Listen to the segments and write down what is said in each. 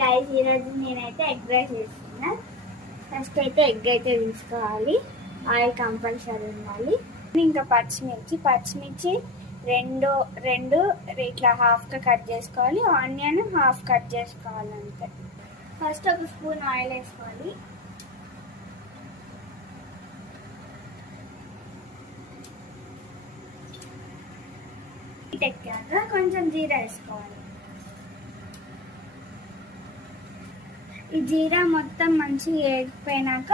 Guys, ఈరోజు నేనైతే egg rice చేస్తున్నా. ఫస్ట్ అయితే ఎగ్ అయితే తీసుకోవాలి, ఆయిల్ కంపల్సరీ ఉండాలి. ఇంకా పచ్చిమిర్చి రెండు రెండు ఇట్లా హాఫ్గా కట్ చేసుకోవాలి. ఆనియన్ హాఫ్ కట్ చేసుకోవాలి అంతే. ఫస్ట్ ఒక స్పూన్ ఆయిల్ వేసుకోవాలి. ఎక్కాక కొంచెం జీరా వేసుకోవాలి. ఈ జీరా మొత్తం మంచిగా వేగిపోయినాక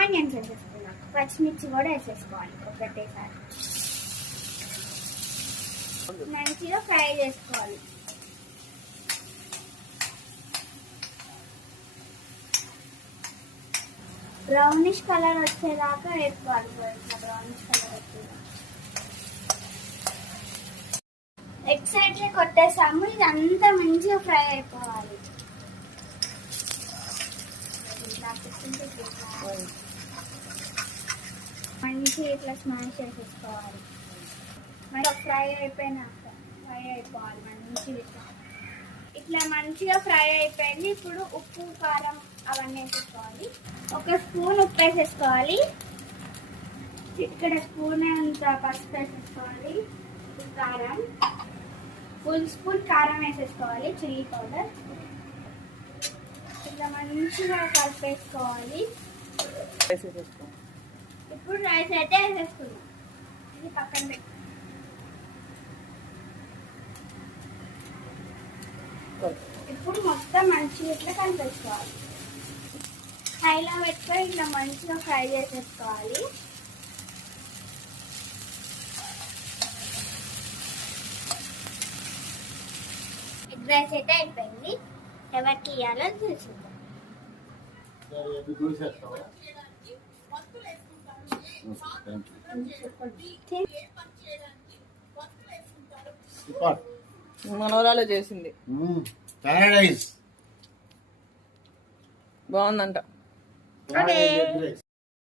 ఆనియన్స్ వేసేసుకున్నాక పచ్చిమిర్చి కూడా వేసేసుకోవాలి ఒకటేసారి. మంచిగా ఫ్రై చేసుకోవాలి. బ్రౌనిష్ కలర్ వచ్చేదాకా వేసుకోవాలి. బ్రౌనిష్ కలర్ వచ్చేదాకా ఎగ్ సైడ్ కొట్టేసాము. ఇదంతా మంచిగా ఫ్రై అయిపోవాలి. మంచిగా ఇట్లా స్మాష్ చేసేసుకోవాలి. మరి ఫ్రై అయిపోవాలి మంచిగా. ఇట్లా మంచిగా ఫ్రై అయిపోయింది. ఇప్పుడు ఉప్పు కారం అవన్నీ వేసేసుకోవాలి. ఒక స్పూన్ ఉప్పు వేసేసుకోవాలి. ఇక్కడ స్పూన్ అంత పసుపు వేసేసుకోవాలి. కారం ఫుల్ స్పూన్ కారం వేసేసుకోవాలి. చిల్లీ పౌడర్ ఇట్లా మంచిగా కలిపేసుకోవాలి. ఇప్పుడు రైస్ అయితే వేసేసుకున్నాం. ఇది పక్కన పెట్టి ఇప్పుడు మొత్తం మంచిగా ఇట్లా కలిపేసుకోవాలి. హైలో పెట్టుకొని ఇట్లా మంచిగా ఫ్రై చేసేసుకోవాలి. ఎగ్ రైస్ అయితే అయిపోయింది. ఎవరికి ఇవ్వాలో చూసుకుందాం. మనోరాలు చేసింది ప్యారడైజ్ బాగుందంట.